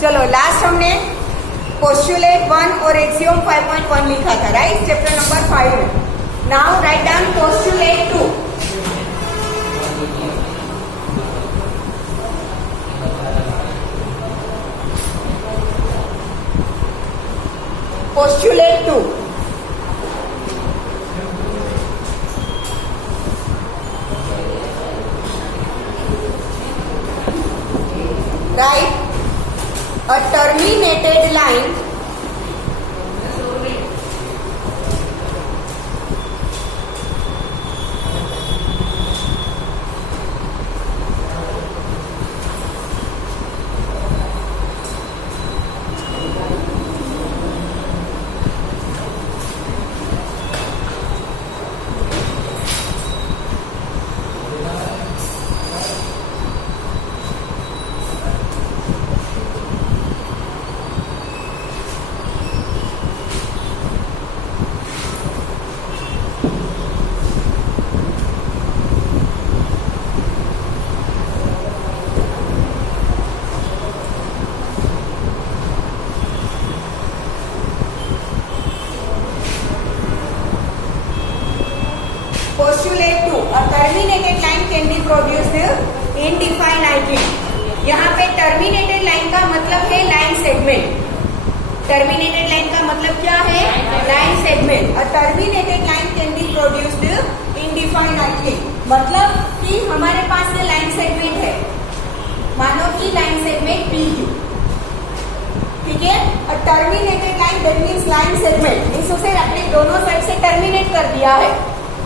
चलो लास्ट हमने पोस्टुलेट 1 और एक्सियोम 5.1 लिखा था, राइट, चैप्टर नंबर 5 में। Now write down postulate 2। Postulate 2, right, a terminated line Postulate 2, a terminated line can be produced indefinitely। यहाँ पे terminated line का मतलब है लाइन सेगमेंट। terminated line का मतलब क्या है? Line segment. a terminated line can be produced indefinitely, मतलब कि हमारे पास ये लाइन सेगमेंट है, मानो कि लाइन सेगमेंट PQ, ठीक है। a terminated line that means line segment means उसे अपने दोनों साइड से टर्मिनेट कर दिया है,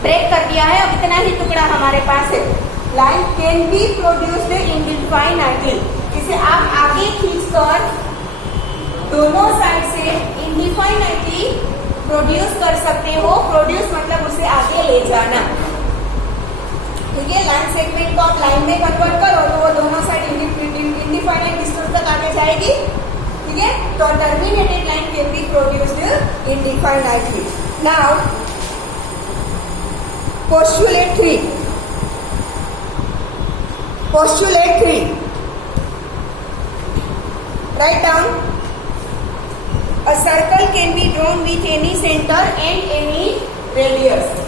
ब्रेक कर दिया है, अब इतना ही टुकड़ा हमारे पास है। लाइन कैन बी प्रोड्यूस्ड इंडिफाइनाइटली, इसे आप आगे खींचकर दोनों साइड से इंडिफाइनाइटली प्रोड्यूस कर सकते हो। प्रोड्यूस मतलब उसे आगे ले जाना, ठीक है। लाइन सेगमेंट को आप लाइन में कन्वर्ट करो तो वो दोनों साइड इंडिफाइनाइट डिस्टेंस तक आगे जाएगी, ठीक है। तो terminated line can be produced indefinitely. Now postulate 3, postulate 3, write down, a circle can be drawn with any center and any radius।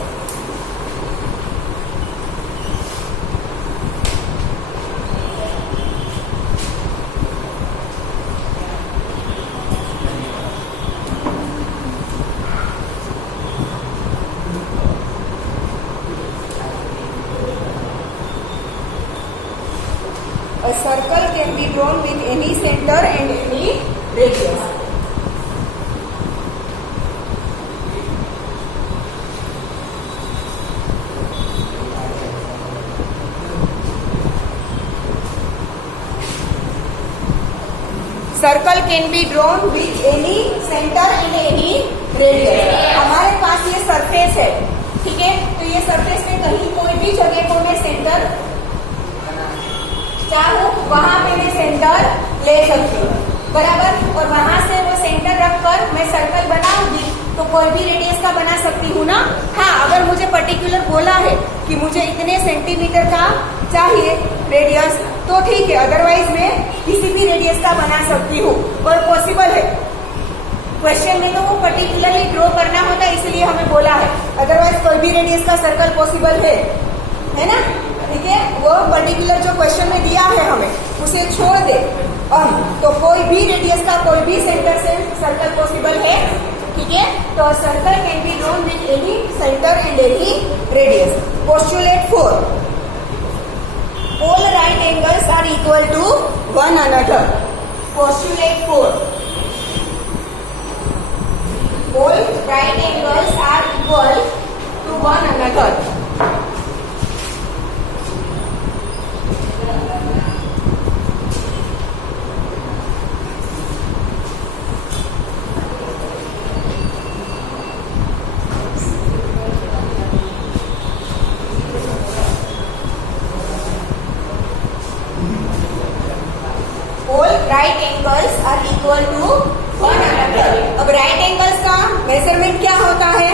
A circle can be drawn with any center and any radius। Circle can be drawn with any center and any radius। हमारे पास ये surface है, ठीक है। तो ये surface में कहीं कोई भी जगह को मैं सेंटर चाहूँ वहां पे मैं सेंटर ले सकती हूँ, बराबर। और वहां से वो सेंटर रखकर मैं सर्कल बनाऊंगी तो कोई भी रेडियस का बना सकती हूँ ना। हाँ, अगर मुझे पर्टिकुलर बोला है कि मुझे इतने सेंटीमीटर का चाहिए रेडियस तो ठीक है, अदरवाइज मैं किसी भी रेडियस का बना सकती हूँ और पॉसिबल है। क्वेश्चन में तो वो पर्टिकुलरली ड्रॉ करना होता है, इसलिए हमें बोला है, अदरवाइज कोई भी रेडियस का सर्कल पॉसिबल है ना, ठीक है। वो पर्टिकुलर जो क्वेश्चन में दिया है हमें उसे छोड़ दे और तो कोई भी रेडियस का कोई भी सेंटर से सर्कल पॉसिबल है, ठीक है। तो circle can be drawn with any centre and any radius. Postulate 4, all right angles are equal to one another। Postulate 4, all right angles are equal to one another। Right angles are equal to one another. अब right angles का measurement क्या होता है?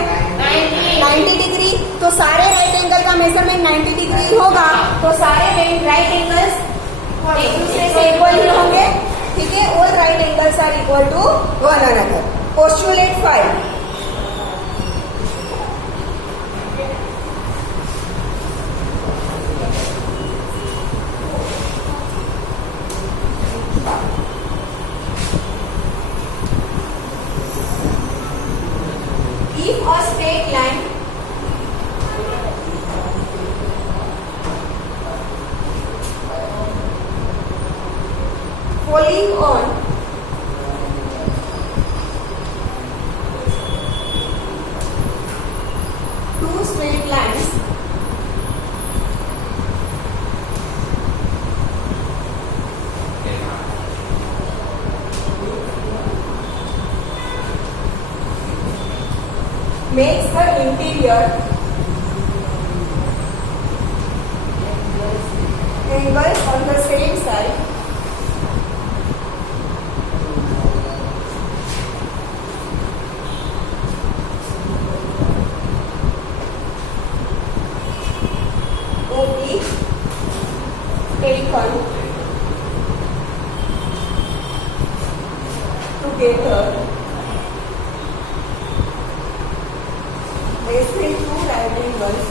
90 degree. तो सारे right angle का measurement 90 degree होगा, तो सारे राइट एंगल्स एक दूसरे से इक्वल ही होंगे, ठीक है, all right angles are equal to one another. Postulate 5. If a straight line falling on two straight lines makes the interior angles on the same side of each taken together less than two right angles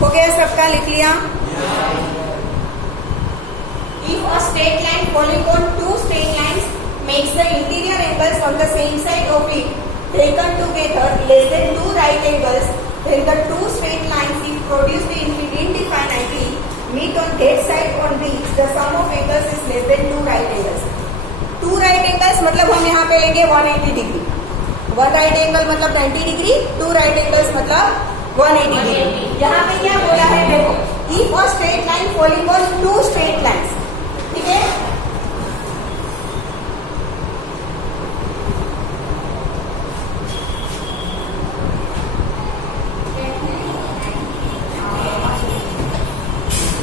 हो गया सबका, लिख लिया. If a straight line falling on two straight lines makes the interior angles on the same side of it taken together less than two right angles, then the two straight lines if produced indefinitely meet on that side on which the sum of angles is less than two right angles. Two right angles मतलब हम यहाँ पे लेंगे 180 degree. One right angle मतलब 90 degree, to right angles मतलब 180 degree. यहाँ पे क्या बोला है देखो, if a straight line falling on two straight lines, ठीक है.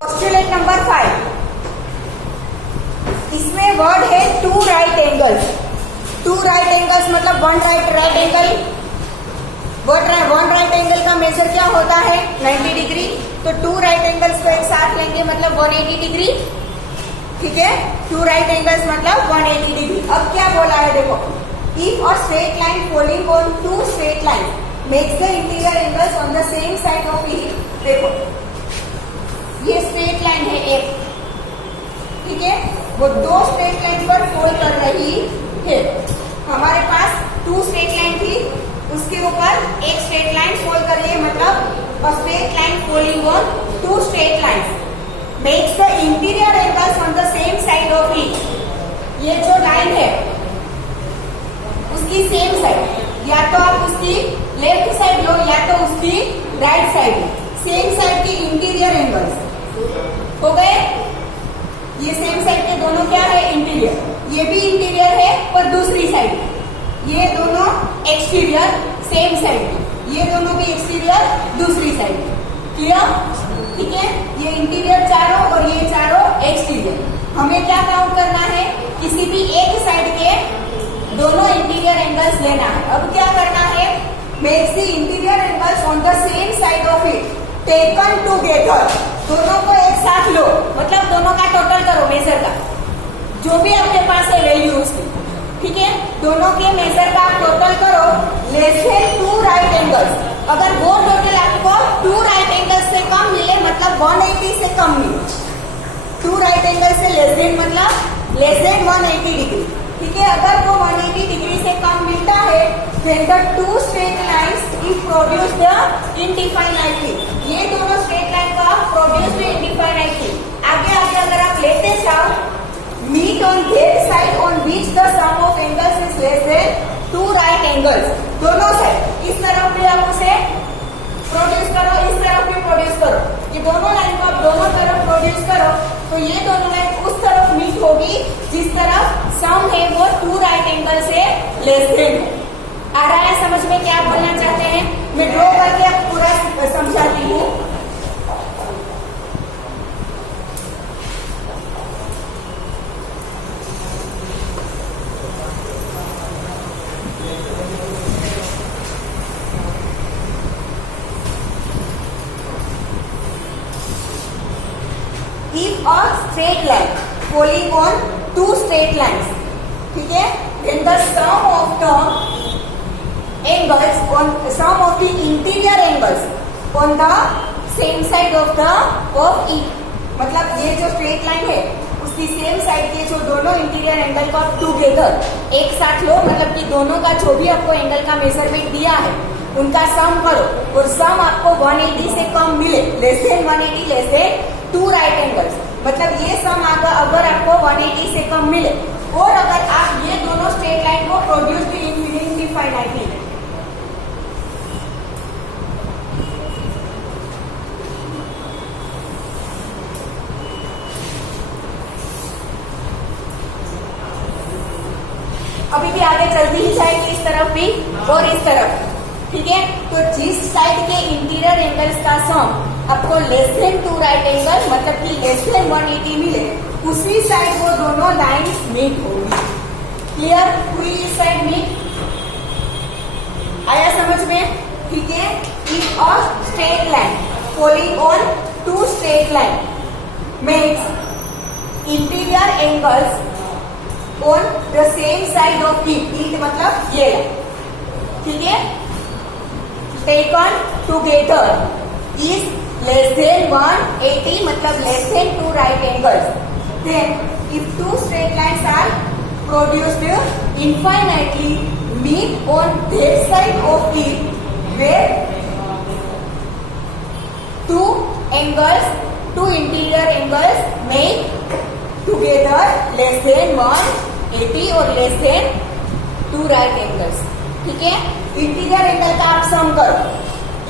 पोस्टुलेट नंबर 5, इसमें वर्ड है two right angles. Two right angles मतलब one right angle. One right angle का मेजर क्या होता है 90 डिग्री. तो टू राइट एंगल्स को एक साथ लेंगे मतलब 180 डिग्री. ठीक है, टू राइट एंगल्स मतलब 180 डिग्री. अब क्या बोला है देखो, if a straight line falling on two straight line makes the interior angles on the same side of it. देखो ये स्ट्रेट लाइन है एक, ठीक है, वो दो स्ट्रेट लाइन पर फॉल कर रही है. हमारे पास टू स्ट्रेट लाइन थी, उसके ऊपर एक स्ट्रेट लाइन फॉल कर रही है मतलब a straight line falling on two straight lines makes the interior angles on the same side of it. ये जो लाइन है उसकी सेम साइड, या तो आप उसकी लेफ्ट साइड लो या तो उसकी राइट साइड. सेम साइड के इंटीरियर एंगल्स हो गए. ये सेम साइड के दोनों क्या है इंटीरियर, ये भी इंटीरियर है पर दूसरी साइड, ये दोनों एक्सटीरियर सेम साइड. ये दोनों भी एक्सटीरियर दूसरी साइड। क्लियर? ठीक है, ये इंटीरियर चारों और ये चारों एक्सटीरियर। हमें क्या काउंट करना है? किसी भी एक साइड के दोनों इंटीरियर एंगल्स लेना है। अब क्या करना है? Make the interior angles on the same side of it taken together. दोनों को एक साथ लो, मतलब दोनों का टोटल करो मेजर का, जो भी आपके पास है वैल्यू उसकी। ठीक है, दोनों के मेजर का आप टोटल करो, लेस देन 2 राइट एंगल्स। अगर वो टोटल आपको 2 राइट एंगल्स से कम मिले, मतलब 180 से कम मिले। 2 राइट एंगल से लेस देन मतलब लेस देन 180 डिग्री। ठीक है, अगर वो 180 डिग्री से कम मिलता है, then the 2 straight lines is produced in defined angle. ये दोनों स्ट्रेट लाइन का प्रोड्यूस्ड इन डिफाइंड एंगल। आगे आगे अगर आप लेते जाओ, meet on that side on which the sum of angles is less than 2 right angles. दोनों साइड, इस तरफ भी आप उसे प्रोड्यूस करो, इस तरफ भी प्रोड्यूस करो। ये दोनों लाइन को आप दोनों तरफ प्रोड्यूस करो, तो ये दोनों लाइन उस तरफ मीट होगी जिस तरफ सम है वो 2 राइट एंगल से लेस देन है। आ रहा है समझ में क्या बोलना चाहते हैं? मैं ड्रॉ करके आप पूरा समझाती हूँ। If a straight line falling on 2 straight lines, ठीक है, then the sum of the angles on sum of the interior angles on the same side of each, मतलब ये जो स्ट्रेट लाइन है उसकी सेम साइड के जो दोनों इंटीरियर एंगल को आप टुगेदर एक साथ लो, मतलब कि दोनों का जो भी आपको एंगल का मेजरमेंट दिया है उनका सम करो, और सम आपको 180 से कम मिले, less than 180 less than 2 right angles, मतलब ये सम अगर आपको 180 से कम मिले, और अगर आप ये दोनों स्ट्रेट लाइन को प्रोड्यूस्ड इन डिफाइंड एंगल। अभी भी आगे चलती ही जाएगी, इस तरफ भी और इस तरफ। ठीक है, तो जिस साइड के इंटीरियर एंगल्स का सम आपको लेस देन 2 राइट एंगल, मतलब कि लेस देन 180 मिले, उसी साइड वो दोनों लाइन्स मीट होगी। क्लियर हुई? इस साइड मीट आया समझ में? ठीक है, if a straight line falling on 2 straight line makes interior angles on the same side of it मतलब ये, ठीक है, taken together is less than 180 मतलब less than 2 right angles, then if 2 straight lines are produced infinitely meet on that side of it where 2 interior angles make together less than 180 और less than 2 right angles। ठीक है, interior angle का आप सम करो,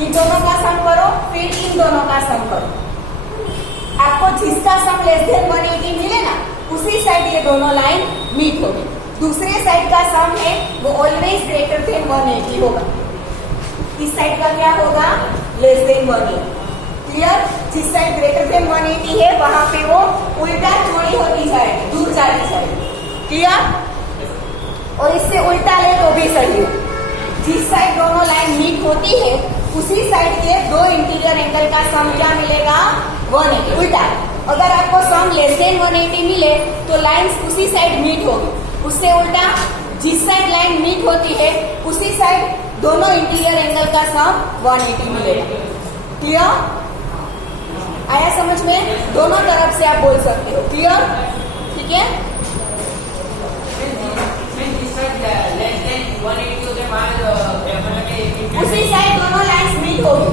इन दोनों का सम करो, फिर इन दोनों का सम करो। आपको जिसका सम लेस देन 180 मिले ना, उसी साइड ये दोनों लाइन मीट होगी। दूसरे साइड का सम है वो ऑलवेज ग्रेटर देन 180 होगा। इस साइड का क्या होगा? Less than 180। क्लियर? जिस साइड ग्रेटर देन 180 है वहां पे वो उल्टा चौड़ी होती जाएगी, दूर जाती जाएगी। क्लियर? और इससे उल्टा ले तो भी सही है। जिस साइड दोनों लाइन मीट होती है उसी साइड के 2 इंटीरियर एंगल का सम क्या मिलेगा? 180। उल्टा, अगर आपको सम लेस देन 180 मिले तो लाइन्स उसी साइड मीट होगी, उससे उल्टा जिस साइड लाइन मीट होती है उसी साइड दोनों इंटीरियर एंगल का सम 180 मिलेगा। क्लियर? आया समझ में? दोनों तरफ से आप बोल सकते हो। क्लियर? ठीक है, उसी साइड दोनों लाइन्स मीट होगी,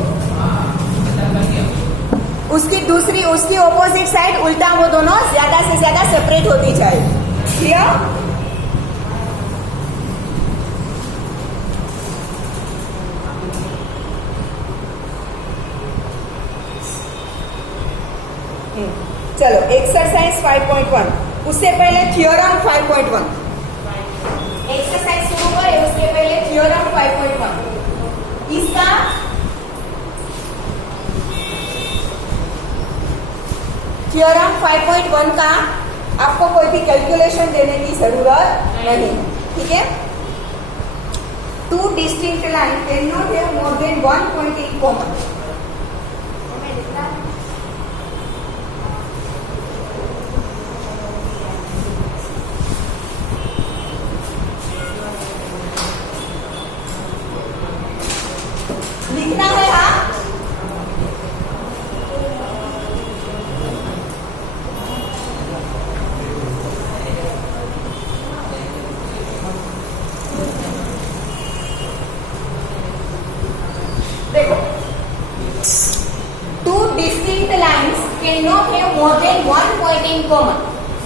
उसकी ऑपोजिट साइड उल्टा वो दोनों ज्यादा से ज्यादा सेपरेट होती जाएगी। क्लियर? चलो एक्सरसाइज 5.1, उससे पहले थ्योरम 5.1। एक्सरसाइज शुरू करें उसके पहले थ्योरम 5.1। इसका दूसरा थ्योरम 5.1 का आपको कोई भी कैलकुलेशन देने की जरूरत नहीं है, ठीक है। Two distinct line can not have more than one point in common. लिखना है हाँ। देखो, two distinct lines can not have more than one point in common.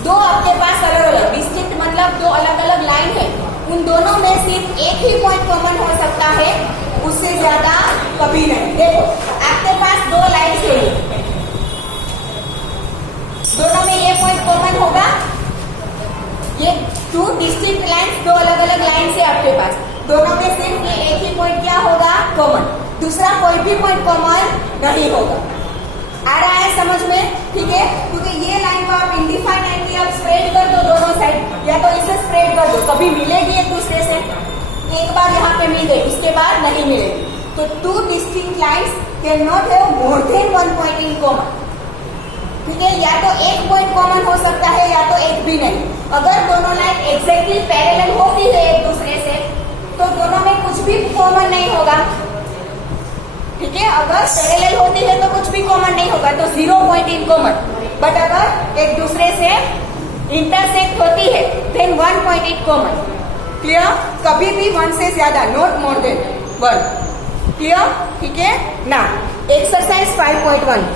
दो आपके पास अलग अलग, डिस्टिंक्ट मतलब दो अलग अलग लाइन है, उन दोनों में सिर्फ एक ही पॉइंट कॉमन हो सकता है, उससे ज्यादा कभी नहीं। देखो, आपके पास दो लाइन है, दोनों में ये पॉइंट कॉमन होगा। ये टू डिस्टिंक्ट लाइन्स, दो अलग अलग लाइन है आपके पास, दोनों में सिर्फ ये एक ही पॉइंट क्या होगा, कॉमन। दूसरा कोई भी पॉइंट कॉमन नहीं होगा। आ रहा है समझ में, ठीक है। क्योंकि ये लाइन को आप इंडिफाइनाइटली आप स्प्रेड कर दो दोनों साइड, या तो इसे स्प्रेड कर दो, कभी मिलेगी एक दूसरे से। एक बार यहाँ पे मिल गई, उसके बाद नहीं मिलेगी। तो two distinct lines can not have more than one point in common, ठीक है। या तो एक पॉइंट कॉमन हो सकता है या तो एक भी नहीं। अगर दोनों लाइन एग्जैक्टली पैरेलल होती है एक दूसरे से, तो दोनों में कुछ भी कॉमन नहीं होगा, ठीक है। अगर पैरेलल होती है तो कुछ भी कॉमन नहीं होगा, तो 0 पॉइंट इन कॉमन। बट अगर एक दूसरे से इंटरसेक्ट होती है, then 1 point in common. Clear? कभी भी 1 से ज्यादा, नॉट मोर देन 1। क्लियर? ठीक है ना। Exercise 5.1।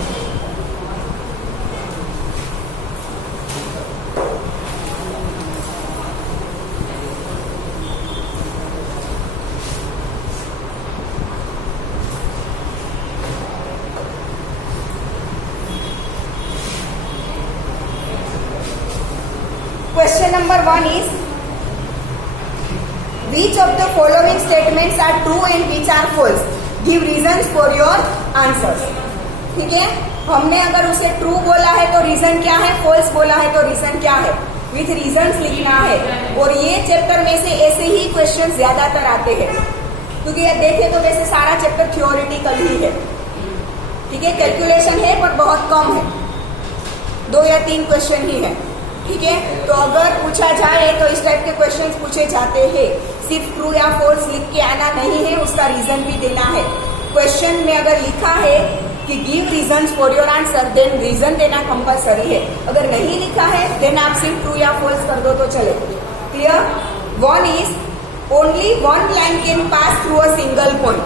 Question number 1 is, which of the following statements are true and which are false? Give reasons for your answers. ठीक है, हमने अगर उसे ट्रू बोला है तो रीजन क्या है, फॉल्स बोला है तो रीजन क्या है, विथ रीजंस लिखना है। और ये चैप्टर में से ऐसे ही क्वेश्चन ज्यादातर आते हैं, क्योंकि ये देखे तो वैसे सारा चैप्टर थ्योरेटिकल ही है, ठीक है। कैलकुलेशन है पर बहुत कम है, 2 या 3 क्वेश्चन ही है, ठीक है। तो अगर पूछा जाए तो इस टाइप के क्वेश्चंस पूछे जाते हैं, सिर्फ ट्रू या फॉल्स लिख के आना नहीं है, उसका रीजन भी देना है। क्वेश्चन में अगर लिखा है कि give reasons for your answer, then reason देना कंपलसरी है। अगर नहीं लिखा है देन आप सिर्फ ट्रू या फॉल्स कर दो तो चले। Clear? 1 is, only one line can pass through a single point.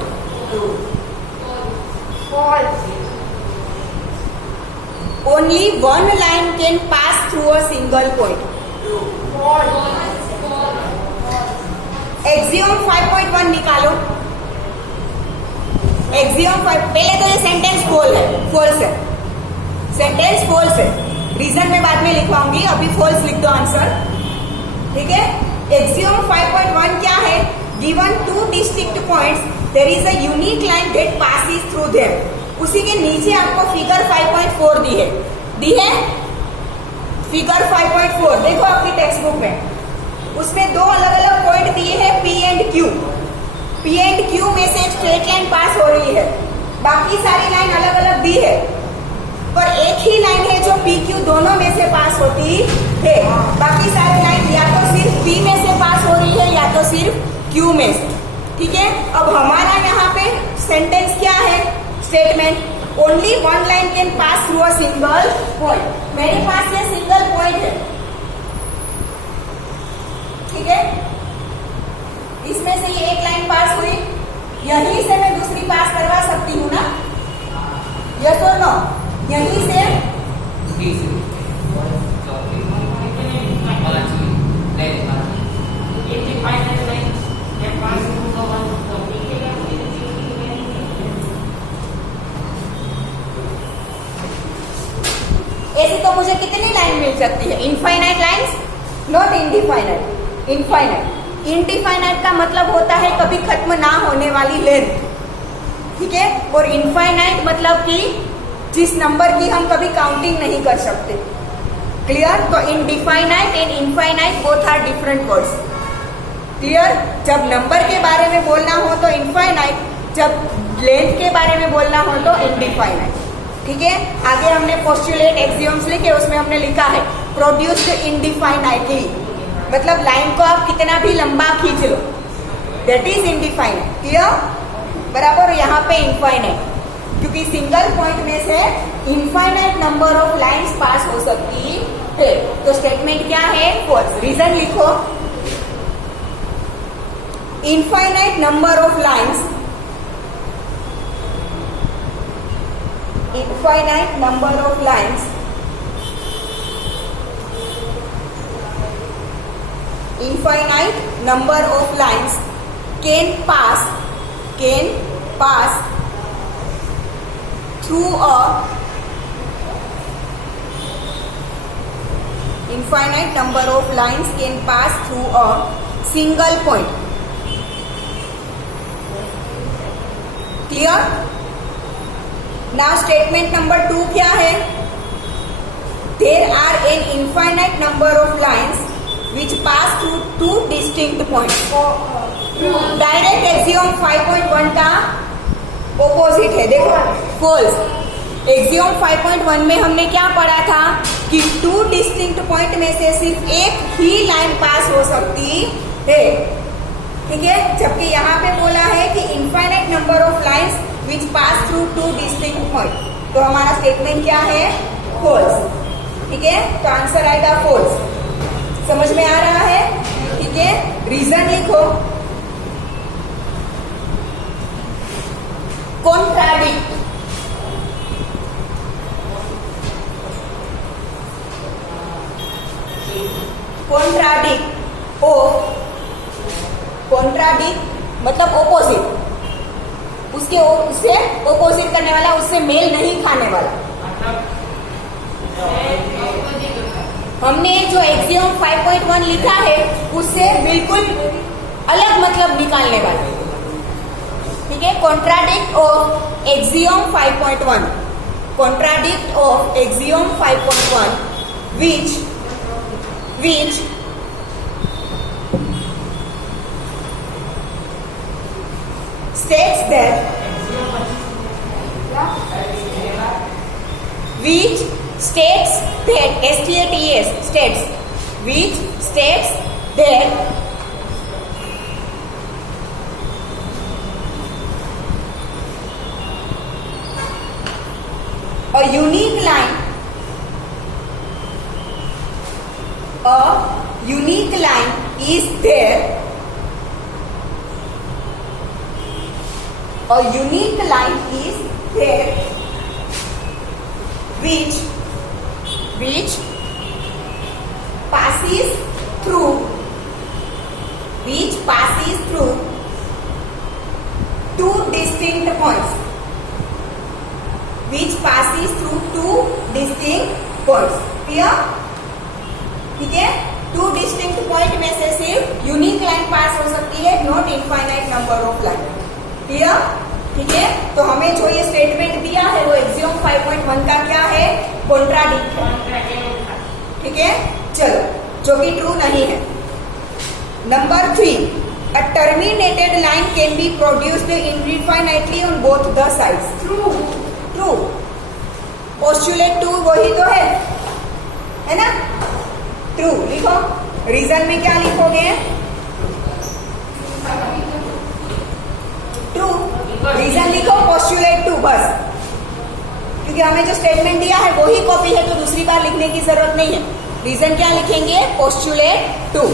False. Only one line can pass through a single point. Axiom 5.1 निकालो। Axiom 5, पहले तो ये सेंटेंस फॉल्स है, सेंटेंस फॉल्स है। रीजन में बाद में लिखवाऊंगी, अभी फॉल्स लिख दो आंसर, ठीक है। Axiom 5.1 क्या है? Given two distinct points, there is a unique line that passes through them. उसी के नीचे आपको फिगर 5.4 दी है फिगर 5.4 देखो अपनी टेक्स्ट बुक में, उसमें 2 अलग अलग पॉइंट दिए हैं, P and Q। P and Q में से स्ट्रेट लाइन पास हो रही है, बाकी सारी लाइन अलग अलग दी है, पर एक ही लाइन है जो PQ दोनों में से पास होती है। बाकी सारी लाइन या तो सिर्फ P में से पास हो रही है या तो सिर्फ Q में से, ठीक है। अब हमारा यहाँ पे सेंटेंस क्या है, statement, only one line can pass through a single point. मेरे पास ये सिंगल पॉइंट है, ठीक है। इसमें से ये एक लाइन पास हुई, यहीं से मैं दूसरी पास करवा सकती हूँ ना, यस और नो? यहीं से ऐसे तो मुझे कितनी लाइन मिल सकती है? Infinite lines, not indefinite. Indefinite का मतलब होता है कभी खत्म ना होने वाली लेंथ, ठीक है। और इनफाइनाइट मतलब कि जिस नंबर की हम कभी काउंटिंग नहीं कर सकते। क्लियर? तो indefinite and infinite both are different words. Clear? जब नंबर के बारे में बोलना हो तो इनफाइनाइट, जब लेंथ के बारे में बोलना हो तो इनडिफाइनाइट। ठीक है। आगे हमने पोस्टुलेट एक्सियोम्स लिखे, उसमें हमने लिखा है प्रोड्यूस्ड इनडिफाइनाइटली, मतलब लाइन को आप कितना भी लंबा खींच लो, दैट इज इनडिफाइनाइट। क्लियर? बराबर। यहाँ पे इनफाइनाइट, क्योंकि सिंगल पॉइंट में से infinite number of lines pass हो सकती है। तो स्टेटमेंट क्या है? फॉल्स। रीजन लिखो, infinite number of lines, infinite number of lines infinite number of lines can pass through a infinite number of lines can pass through a single point. Clear? Now statement number 2 क्या है? There are an infinite number of lines which pass through two distinct points. Direct axiom 5.1 का opposite है, देखो, false. Axiom 5.1 में हमने क्या पढ़ा था कि टू डिस्टिंक्ट पॉइंट में से सिर्फ एक ही लाइन पास हो सकती है। ठीक है। जबकि यहाँ पे बोला है कि infinite number of lines which pass through two distinct point, तो हमारा स्टेटमेंट क्या है? फॉल्स। ठीक है। तो आंसर आएगा फॉल्स। समझ में आ रहा है? ठीक है। रीजन लिखो, कॉन्ट्राडिक्ट, कॉन्ट्राडिक्ट मतलब ऑपोजिट, उससे ऑपोजिट करने वाला, उससे मेल नहीं खाने वाला। हमने जो एक्सियोम 5.1 लिखा है उससे बिल्कुल अलग मतलब निकालने वाला। ठीक है। Contradict of axiom 5.1, contradict of axiom 5.1 which states that a unique line is there, a unique line is there which passes through two distinct points, which passes through two distinct points. Clear? ठीक है। Two distinct point में से सिर्फ unique line पास हो सकती है, not infinite number of line. Clear? ठीक है। तो हमें जो ये स्टेटमेंट दिया है वो एक्सियोम 5.1 का क्या है? कॉन्ट्राडिक्ट है। ठीक है। चलो, जो कि ट्रू नहीं है। Number 3, a terminated line can be produced indefinitely on both the sides. True. Postulate 2 वही तो है ना? ट्रू लिखो। रीजन में क्या लिखोगे? ट्रू। रीजन लिखो पोस्टुलेट 2 बस, क्योंकि हमें जो स्टेटमेंट दिया है वही कॉपी है तो दूसरी बार लिखने की जरूरत नहीं है। रीजन क्या लिखेंगे? Postulate 2।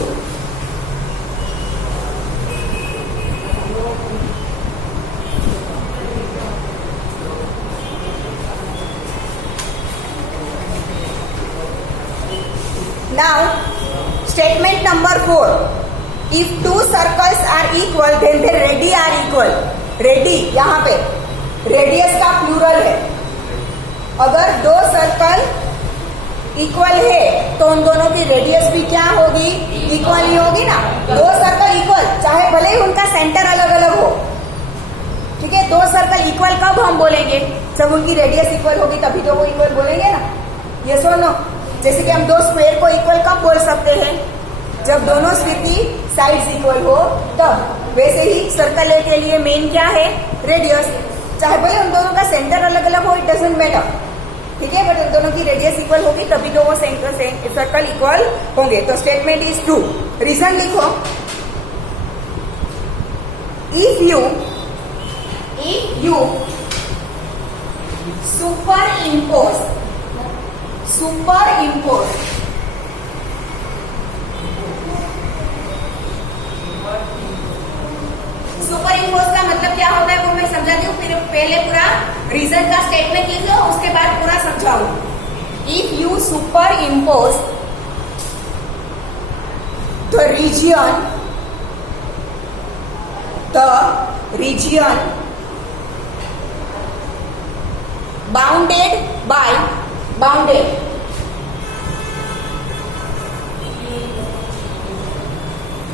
Now, statement number 4. If two circles are equal, then their radii are equal. Radii यहाँ पे रेडियस का प्लूरल है। अगर दो सर्कल इक्वल है तो उन दोनों की रेडियस भी क्या होगी? इक्वल ही होगी ना। दो सर्कल इक्वल, चाहे भले ही उनका सेंटर अलग अलग हो, ठीक है, दो सर्कल इक्वल कब हम बोलेंगे? जब उनकी रेडियस इक्वल होगी तभी तो वो इक्वल बोलेंगे ना, यस और नो। जैसे कि हम दो स्क्वायर को इक्वल कब बोल सकते हैं? जब दोनों की साइड्स इक्वल हो तब। वैसे ही सर्कल ए के लिए मेन क्या है? रेडियस। चाहे भले उन दोनों का सेंटर अलग अलग हो, इट डजंट मैटर, ठीक है, बट उन दोनों की रेडियस इक्वल होगी तभी तो वो सेंटर से सर्कल इक्वल होंगे। तो स्टेटमेंट इज ट्रू। रीजन लिखो, इफ यू superimpose का मतलब क्या होता है वो मैं समझाती हूँ, फिर पहले पूरा रीजन का स्टेटमेंट लिख लो, उसके बाद पूरा समझाऊं। If you superimpose the region bounded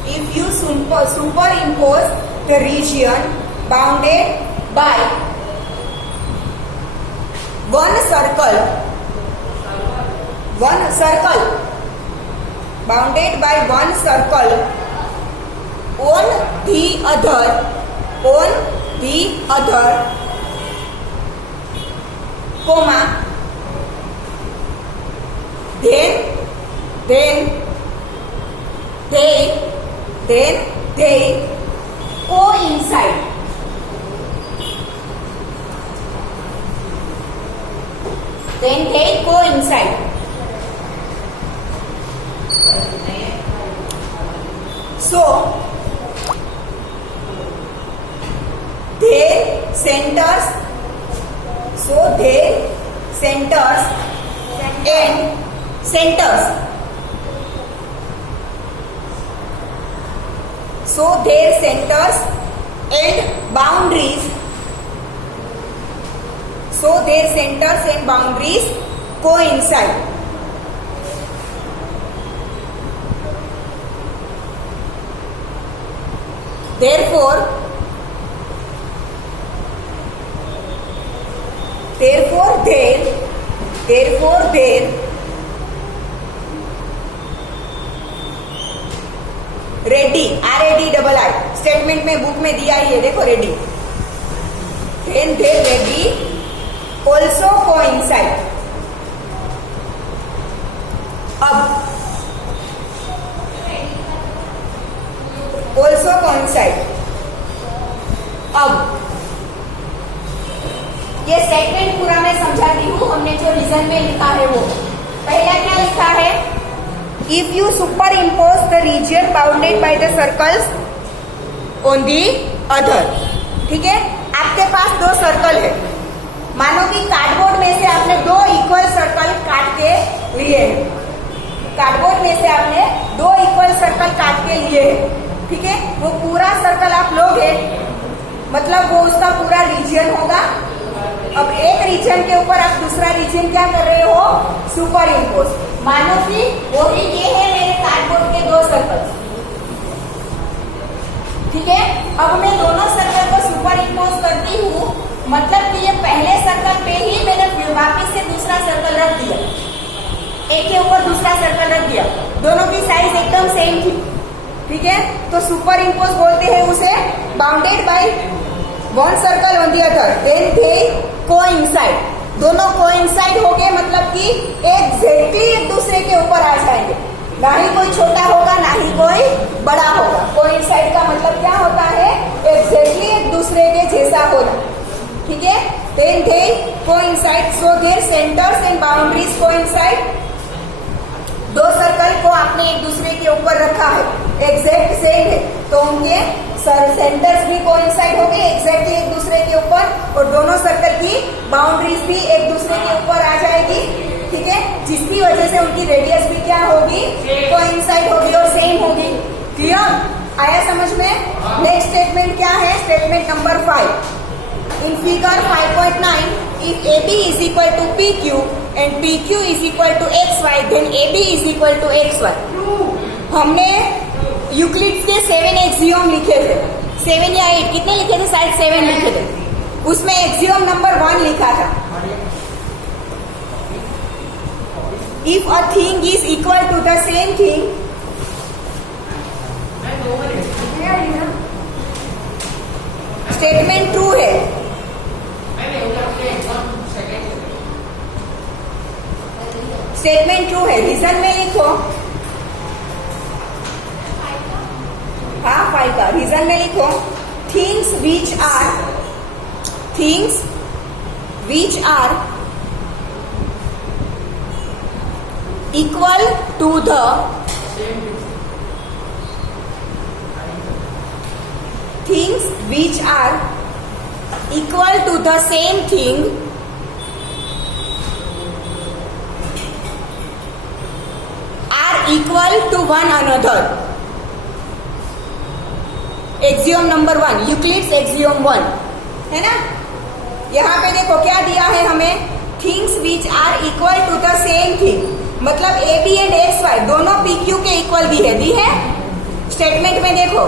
if you superimpose the region bounded by one circle bounded by one circle on the other comma then they coincide. So their centers and boundaries coincide. Therefore their ready RADI statement में book में दिया ही है, देखो ready. then their ready also coincide. अब also coincide, अब ये statement पूरा मैं समझाती हूँ। हमने जो रीजन में लिखा है वो पहला क्या लिखा है? If you superimpose the region bounded by the circles on the other, ठीक है, आपके पास दो सर्कल है, मानो कि कार्डबोर्ड में से आपने दो इक्वल सर्कल काट के लिए है, ठीक है, वो पूरा सर्कल आप लोगे मतलब वो उसका पूरा रीजन होगा। अब एक रीजन के ऊपर आप दूसरा रीजन क्या कर रहे हो? Super impose. मानो कि वो भी ये है मेरे कार्डबोर्ड के दो सर्कल, ठीक है। अब मैं दोनों सर्कल को सुपर इम्पोज करती हूँ, मतलब कि ये पहले सर्कल पे ही मैंने वापिस से दूसरा सर्कल रख दिया, एक के ऊपर दूसरा सर्कल रख दिया, दोनों की साइज एकदम सेम थी, ठीक है। तो सुपर इम्पोज बोलते हैं उसे, bounded by one circle on the other, then they coincide. दोनों कोइंसाइड हो गए मतलब कि एग्जैक्टली एक दूसरे के ऊपर आ जाएंगे, ना ही कोई छोटा होगा ना ही कोई बड़ा होगा। कोइंसाइड का मतलब क्या होता है? एग्जैक्टली एक दूसरे के जैसा होना, ठीक है। Then they coincide, so their centres and boundaries coincide. दो सर्कल को आपने एक दूसरे के ऊपर रखा है, एग्जैक्ट सेम है, तो उनके सेंटर्स भी कोइंसाइड हो गए एग्जैक्टली एक दूसरे के ऊपर, और दोनों सर्कल की बाउंड्रीज भी एक दूसरे के ऊपर आ जाएगी, ठीक है, जिसकी वजह से उनकी रेडियस भी क्या होगी? कोइंसाइड होगी और सेम होगी। क्लियर? आया समझ में? नेक्स्ट स्टेटमेंट क्या है? Statement number 5। In figure 5.9, if AB is equal to PQ and PQ is equal to XY, then AB is equal to XY। हमने यूक्लिड के 7 एक्सियोम लिखे थे, 7 या 8 कितने लिखे थे? शायद 7 लिखे थे। उसमें एक्सियम नंबर 1 लिखा था, if a thing is equal to the same thing, statement true है। स्टेटमेंट ट्रू है। रीजन में लिखो, हाँ 5 का रीजन में लिखो, things which are equal to the things which are equal to the same thing are equal to one another. Axiom number 1, Euclid's axiom 1 है ना। यहाँ पे देखो क्या दिया है हमें, things which are equal to the same thing, मतलब A B and X Y दोनों पी क्यू के इक्वल दी है। स्टेटमेंट में देखो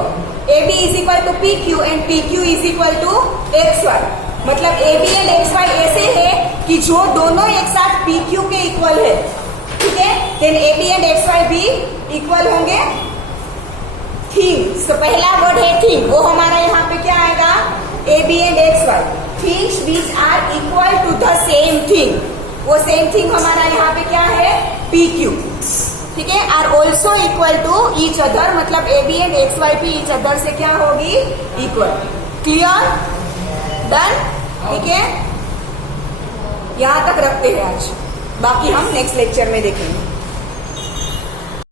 A B is equal to P Q and P Q is equal to X Y, मतलब A B and X Y ऐसे है कि जो दोनों एक साथ पी क्यू के इक्वल है, ठीक है। Then A B and X Y भी इक्वल होंगे थिंग्स। तो पहला वर्ड है थिंग, वो हमारा यहाँ पे क्या आएगा, A B and X Y, things which are equal to the same thing, वो सेम थिंग हमारा यहाँ पे क्या है, पी क्यू, ठीक है। Are also equal to each other, मतलब A B and X Y भी ईच अदर से क्या होगी, इक्वल। क्लियर, डन, ठीक है। यहां तक रखते हैं आज, बाकी हम नेक्स्ट लेक्चर में देखेंगे।